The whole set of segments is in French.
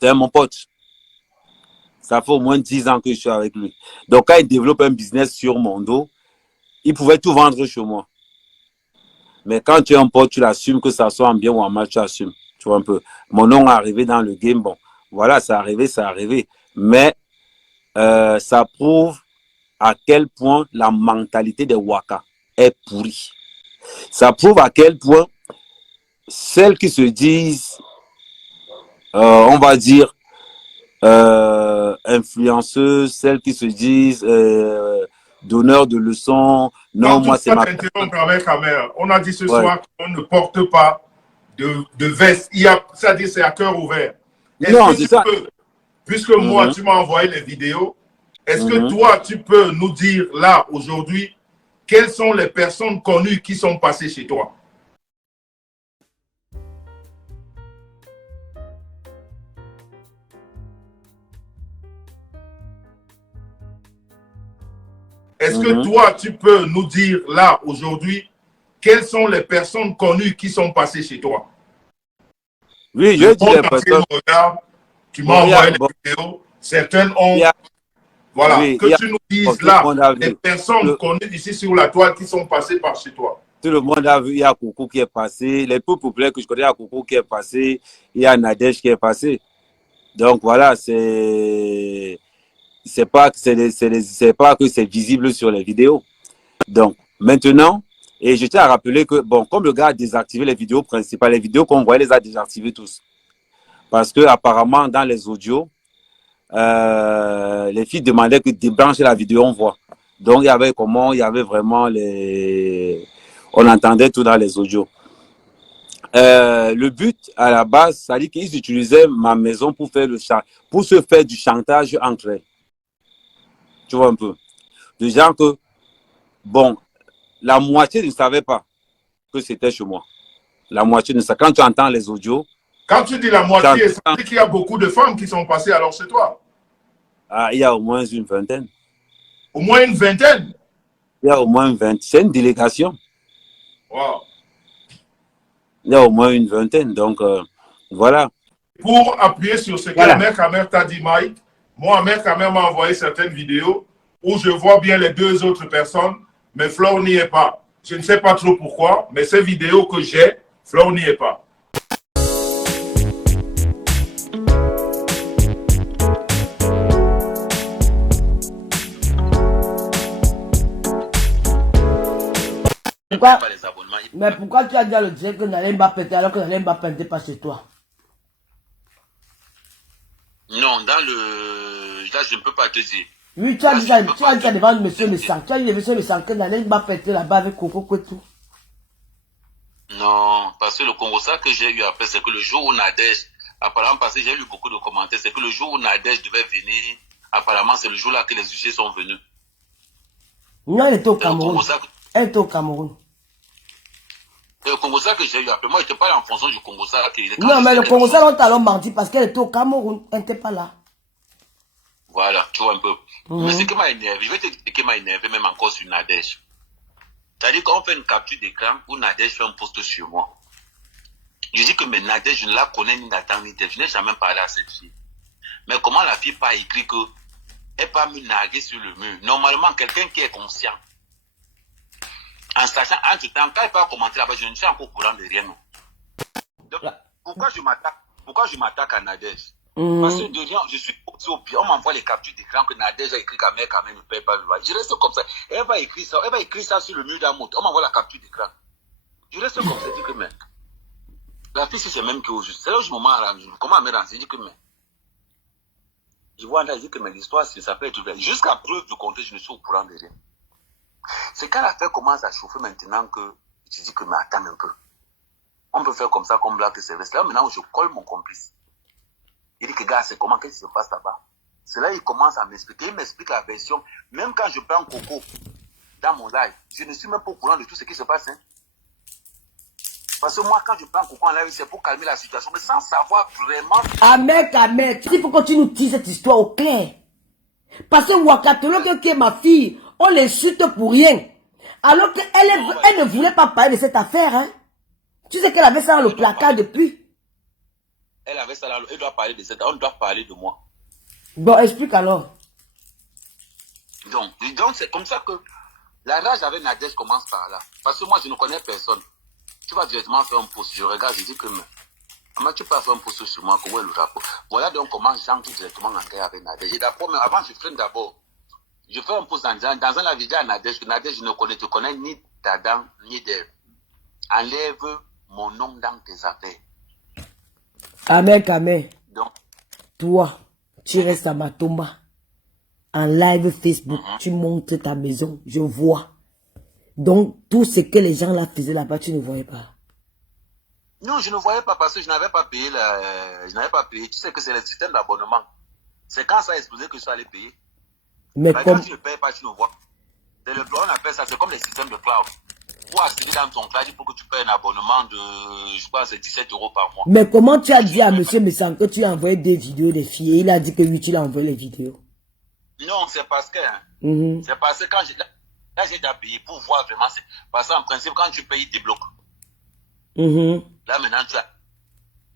C'est mon pote. Ça fait au moins 10 ans que je suis avec lui. Donc, quand il développe un business sur mon dos, il pouvait tout vendre chez moi. Mais quand tu es un pote, tu l'assumes, que ça soit en bien ou en mal, tu assumes. Tu vois un peu. Mon nom est arrivé dans le game. Bon, voilà, c'est arrivé, c'est arrivé. Mais ça prouve à quel point la mentalité des Waka est pourrie. Ça prouve à quel point celles qui se disent, on va dire, influenceuses, celles qui se disent donneurs de leçons. Non, Non, moi, c'est toutefois, ma... t'interrompre avec Kamer. On a dit ce Ouais. soir qu'on ne porte pas de veste. C'est-à-dire c'est à cœur ouvert. Est-ce Non, que c'est tu ça. peux, puisque moi, tu m'as envoyé les vidéos, est-ce que toi, tu peux nous dire là, aujourd'hui, quelles sont les personnes connues qui sont passées chez toi? Est-ce que toi, tu peux nous dire là, aujourd'hui, quelles sont les personnes connues qui sont passées chez toi? Oui, je Le dis monde les entier personnes. nous regarde, tu m'as Bon, envoyé les bon, vidéos, certaines ont... Voilà, oui, que tu nous bon, dises tout le là, monde a les vu. personnes connues ici sur la toile qui sont passées par chez toi. Tout le monde a vu. Il y a Coco qui est passé. Les plus populaires que je connais, il y a Coco qui est passé. Il y a Nadège qui est passé. Donc voilà, c'est pas que c'est visible sur les vidéos. Donc maintenant, et je tiens à rappeler que bon, comme le gars a désactivé les vidéos principales, les vidéos qu'on voyait les a désactivées tous, parce que apparemment dans les audios, les filles demandaient que débrancher la vidéo, on voit. Donc il y avait vraiment on entendait tout dans les audios. Le but à la base, ça dit qu'ils utilisaient ma maison pour pour se faire du chantage entre elles. Tu vois un peu. De genre que, bon, la moitié ne savait pas que c'était chez moi. La moitié ne savait. Quand tu entends les audios. Quand tu dis la moitié, ça veut dire qu'il y a beaucoup de femmes qui sont passées alors chez toi. Ah, il y a au moins une vingtaine. Au moins une vingtaine? Il y a au moins une vingtaine. C'est une délégation. Wow. Il y a au moins une vingtaine. Donc, voilà. Pour appuyer sur ce que Amer Kamer t'a dit, Mike, moi, Amer Kamer m'a envoyé certaines vidéos où je vois bien les deux autres personnes, mais Flore n'y est pas. Je ne sais pas trop pourquoi, mais ces vidéos que j'ai, Flore n'y est pas. Pourquoi? Mais pourquoi tu as dit à le dire que Nalem va péter alors que Nalem va péter pas chez toi? Non, dans le... Là, je ne peux pas te dire. Oui, tu as dit ça devant le monsieur Messang. Tu as dit monsieur Messang que Nalem va péter là-bas avec Coco Kwetou. Non, parce que le Congossa que j'ai eu après, c'est que le jour où Nadège, apparemment, parce que j'ai lu beaucoup de commentaires, c'est que le jour où Nadège devait venir, apparemment, c'est le jour-là que les huissiers sont venus. Non, elle était au Cameroun. Elle était au Cameroun. Et le Congossa que j'ai eu après, moi, je n'étais pas en fonction du Congossa. Non, mais le Congossa, on t'a alors menti parce qu'elle était au Cameroun. Elle n'était pas là. Voilà, tu vois un peu. Mais ce qui m'a énervé, je vais te dire ce qui m'a énervé même encore sur Nadège. C'est-à-dire qu'on fait une capture d'écran où Nadège fait un post sur moi. Je dis que mais Nadège, je ne la connais ni Nathan ni Tef. Je n'ai jamais parlé à cette fille. Mais comment la fille pas écrit que elle pas me narguer sur le mur? Normalement, quelqu'un qui est conscient, en sachant, entre-temps, quand elle pas commenter là-bas, je ne suis encore au courant de rien. Donc, pourquoi je m'attaque à Nadège? Parce que de rien, je suis au pire. On m'envoie les captures d'écran que Nadège a écrit qu'à mère quand même ne paye pas le loyer. Je reste comme ça. Elle va écrire ça sur le mur d'un mot. On m'envoie la capture d'écran. Je reste comme ça. Je dis que mais la fille, c'est même qu'au juste. C'est là où je me arrange. Comment elle me rend? Je dis que mais. Je vois, je dis que mais l'histoire, ça peut être vrai. Jusqu'à preuve du compte, je ne suis au courant de rien. C'est quand l'affaire commence à chauffer maintenant que je dis que mais attends un peu. On peut faire comme ça, comme Black Service. Là, maintenant, je colle mon complice. Il dit que gars, c'est comment, qu'est-ce qui se passe là-bas? C'est là qu'il commence à m'expliquer. Il m'explique la version. Même quand je prends Coco dans mon live, je ne suis même pas au courant de tout ce qui se passe. Hein. Parce que moi, quand je prends Coco en live, c'est pour calmer la situation, mais sans savoir vraiment. Ahmed, il faut que tu nous dises cette histoire au clair. Parce que Wakatolo, qui est ma fille, on l'insulte pour rien. Alors qu'elle ne voulait pas parler de cette affaire. Hein. Tu sais qu'elle avait ça dans le placard depuis. Elle avait ça là, elle doit parler de ça, on doit parler de moi. Bon, explique alors. Donc c'est comme ça que la rage avec Nadège commence par là. Parce que moi, je ne connais personne. Tu vas directement faire un post. Je regarde, je dis que comment tu peux faire un post sur moi, comment est le rapport. Voilà donc comment j'entre directement en guerre avec Nadège. Et d'abord, mais avant, je fais un post dans un vidéo à Nadège, que Nadège, je ne te connais ni d'Adam, ni d'Ève. Enlève mon nom dans tes affaires. Amen. Donc, toi, tu restes à Matomba. En live Facebook, tu montres ta maison, je vois. Donc, tout ce que les gens là faisaient là-bas, tu ne voyais pas. Non, je ne voyais pas parce que je n'avais pas payé. Je n'avais pas payé. Tu sais que c'est le système d'abonnement. C'est quand ça a explosé que je suis allé payer. Mais quand tu ne payes pas, tu ne vois. On appelle ça, c'est comme les systèmes de cloud. Pour accéder dans ton cloud, il faut que tu payes un abonnement de, je crois, c'est 17 € par mois. Mais comment tu as dit à monsieur Messan que tu as envoyé des vidéos des filles et il a dit que oui, tu l'as envoyé les vidéos? Non, c'est parce que, c'est parce que quand j'ai déjà payé pour voir vraiment, parce qu'en principe, quand tu payes, il débloque. Là, maintenant,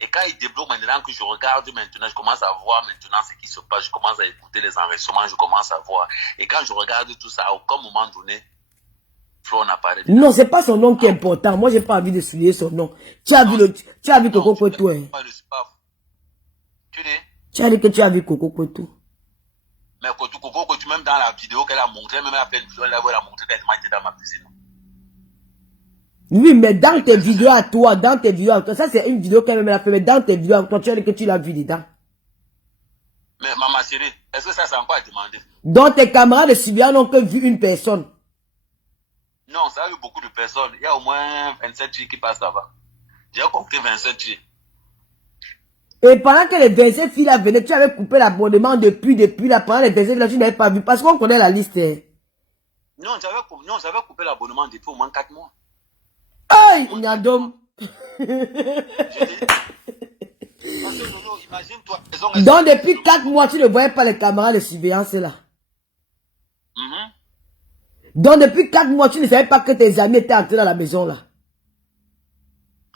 et quand il débloque, maintenant que je regarde, maintenant, je commence à voir maintenant ce qui se passe, je commence à écouter les enregistrements, je commence à voir. Et quand je regarde tout ça, à aucun moment donné, Flo n'a pas de... Non, c'est pas son nom qui est important. Moi, j'ai pas envie de souligner son nom. Tu as vu Coco Kwetu, hein? Tu as dit que tu as vu Coco Kwetu. Mais Coco Kwetu, même dans la vidéo qu'elle a montrée, même après une vidéo, elle a montré qu'elle était dans ma cuisine. Oui, mais dans tes vidéos à toi, ça c'est une vidéo qu'elle a fait, mais dans tes vidéos à toi, tu as dit que tu l'as vu dedans. Mais maman chérie, est-ce que ça c'est encore à demander? Donc tes camarades de surveillance n'ont que vu une personne. Non, ça a eu beaucoup de personnes. Il y a au moins 27 filles qui passent là-bas. J'ai compris 27 filles. Et pendant que les 27 filles là venaient, tu avais coupé l'abonnement depuis là, pendant les 27 filles là, tu n'avais pas vu, parce qu'on connaît la liste. Non, j'avais coupé l'abonnement depuis au moins 4 mois. Aïe, Nyadom. Donc depuis 4 mois, tu ne voyais pas les camarades de surveillance là. Donc depuis 4 mois, tu ne savais pas que tes amis étaient entrés dans la maison là.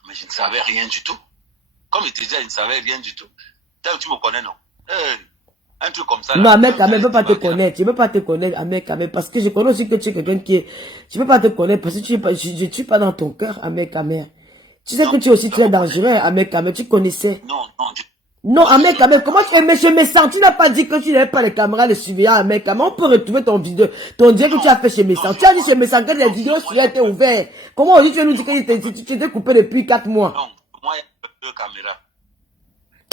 Mais je ne savais rien du tout. Comme je te disais, je ne savais rien du tout. Tu me connais, non? Un truc comme ça. Non, Ahmed Kamel, je ne peux pas te connaître. Je ne peux pas te connaître, Ahmed Kamel, parce que je connais aussi que tu es quelqu'un qui est... Je ne peux pas te connaître parce que je ne suis pas dans ton cœur, Ahmed Kamel. Tu sais que tu es aussi très dangereux, Ahmed Kamel, tu connaissais. Non, Ahmed Kamel, comment tu es? Mais je me sens, tu n'as pas dit que tu n'avais pas les caméras de surveillance, Ahmed Kamel. On peut retrouver ton vidéo, que tu as fait chez Messan. Tu as dit chez Messan que les vidéos étaient ouvertes. Comment on dit, tu nous dis que tu étais coupé depuis 4 mois? Non, moi, il y a 22 caméras.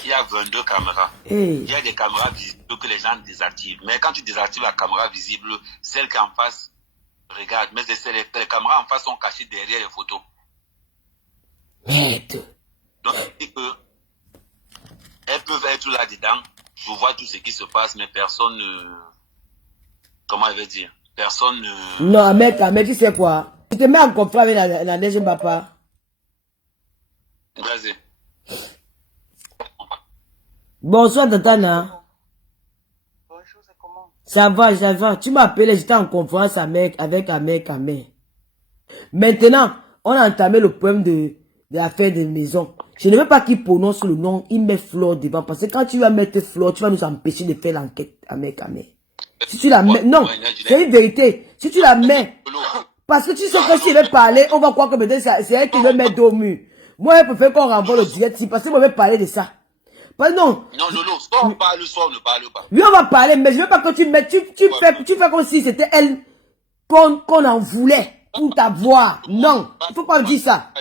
Il y a 22 caméras. Hey. Il y a des caméras visibles que les gens désactivent. Mais quand tu désactives la caméra visible, celle qui est en face regarde. Mais les caméras en face sont cachées derrière les photos. Merde. Donc, elles peuvent être là-dedans. Je vois tout ce qui se passe, mais personne ne... Comment elle veut dire? Personne ne... Non, Ahmed Kamel, tu sais quoi? Tu te mets en conflit avec la neige, papa. Vas-y. Bonsoir, Tatana. Bonjour, c'est comment? Ça va. Tu m'as appelé, j'étais en conférence avec Ahmed Kamel. Maintenant, on a entamé le problème de l'affaire de maison. Je ne veux pas qu'il prononce le nom, il met Flore devant. Parce que quand tu vas mettre Flore, tu vas nous empêcher de faire l'enquête, Ahmed Kamel. Si tu la mets, non, c'est une vérité. Si tu la mets, parce que tu sais que si elle veut parler, on va croire que peut-être c'est elle qui veut mettre au mur. Moi, je préfère qu'on renvoie le direct ici, parce que moi, je vais parler de ça. Parce que non. Non, Lolo, soit on parle, soit on ne parle pas. Oui, on va parler, mais je veux pas que tu mettes, tu fais comme si c'était elle qu'on en voulait pour t'avoir. Non, il faut pas dire ça.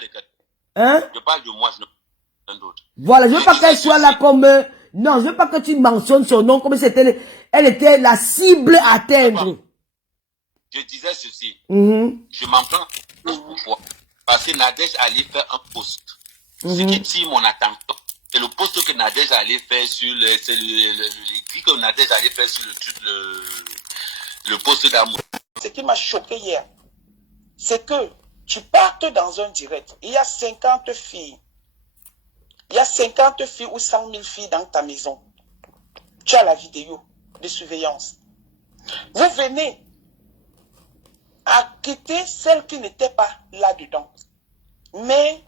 Hein? Je parle de moi, je ne parle pas d'autre. Voilà, je veux pas qu'elle soit là comme... non, je veux pas que tu mentionnes son nom comme si elle était la cible à atteindre. Je disais ceci. Je m'en prends une fois. Parce que Nadège allait faire un post. Ce qui tire mon attention, c'est le post que Nadège allait faire sur l'écrit que Nadège allait faire sur le post d'amour. Ce qui m'a choqué hier, c'est que tu partes dans un direct. Il y a 50 filles. Il y a 50 filles ou 100 000 filles dans ta maison. Tu as la vidéo de surveillance. Vous venez à quitter celles qui n'étaient pas là-dedans. Mais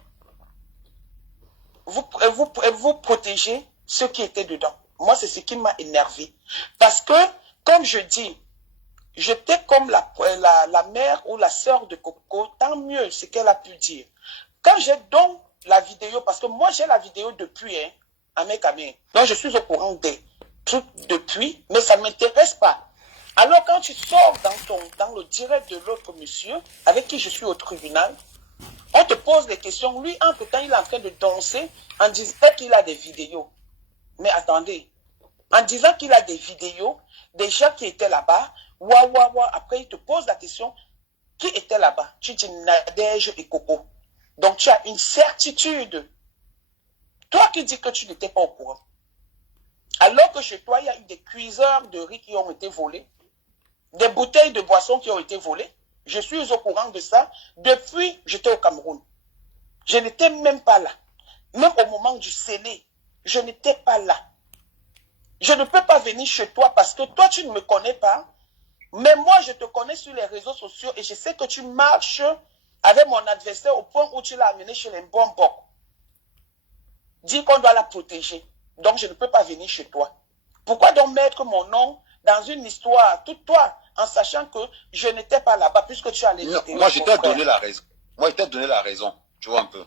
vous protégez ce qui était dedans. Moi, c'est ce qui m'a énervé. Parce que, comme je dis, j'étais comme la mère ou la sœur de Coco, tant mieux ce qu'elle a pu dire. Quand j'ai donc la vidéo, parce que moi j'ai la vidéo depuis, hein, donc je suis au courant des trucs depuis, mais ça ne m'intéresse pas. Alors quand tu sors dans le direct de l'autre monsieur, avec qui je suis au tribunal, on te pose des questions. Lui, entre-temps, il est en train de danser en disant qu'il a des vidéos. Mais attendez, en disant qu'il a des vidéos, des gens qui étaient là-bas, après il te pose la question, qui était là-bas? Tu dis Nadège et Coco. Donc tu as une certitude. Toi qui dis que tu n'étais pas au courant. Alors que chez toi, il y a eu des cuiseurs de riz qui ont été volés, des bouteilles de boissons qui ont été volées. Je suis au courant de ça depuis que j'étais au Cameroun. Je n'étais même pas là. Même au moment du scellé, je n'étais pas là. Je ne peux pas venir chez toi parce que toi, tu ne me connais pas. Mais moi, je te connais sur les réseaux sociaux et je sais que tu marches avec mon adversaire au point où tu l'as amené chez les Mbombo. Dis qu'on doit la protéger. Donc, je ne peux pas venir chez toi. Pourquoi donc mettre mon nom dans une histoire, tout toi, en sachant que je n'étais pas là-bas, puisque tu as les vidéos. Moi, je t'ai donné la raison. Moi, je t'ai donné la raison. Tu vois un peu.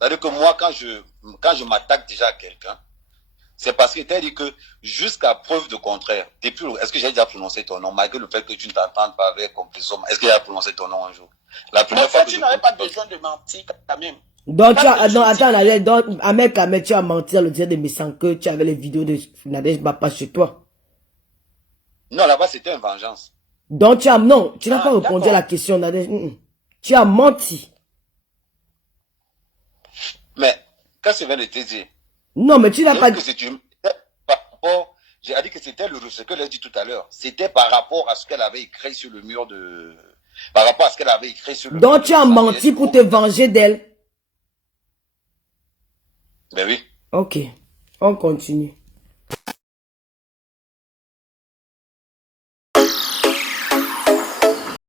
C'est-à-dire que moi, quand je m'attaque déjà à quelqu'un, c'est parce que tu as dit que jusqu'à preuve de contraire, est-ce que j'ai déjà prononcé ton nom, malgré le fait que tu ne t'entendes pas avec Complexum, est-ce que j'ai prononcé ton nom un jour? La première fois que tu n'avais pas besoin de mentir quand même. Donc, Ahmed Kamel, tu as menti à le dire de Messan que tu avais les vidéos de Nadège Bapa chez toi. Non, là-bas, c'était une vengeance. Donc, tu n'as pas répondu à la question, Nadège. Tu as menti. Mais, qu'est-ce que je viens de te dire? Non, mais tu n'as pas dit. J'ai dit que c'était ce que j'ai dit tout à l'heure. C'était par rapport à ce qu'elle avait écrit sur le mur de. Par rapport à ce qu'elle avait écrit sur le mur. Donc, tu as menti pour te venger d'elle. Ben oui. Ok, on continue.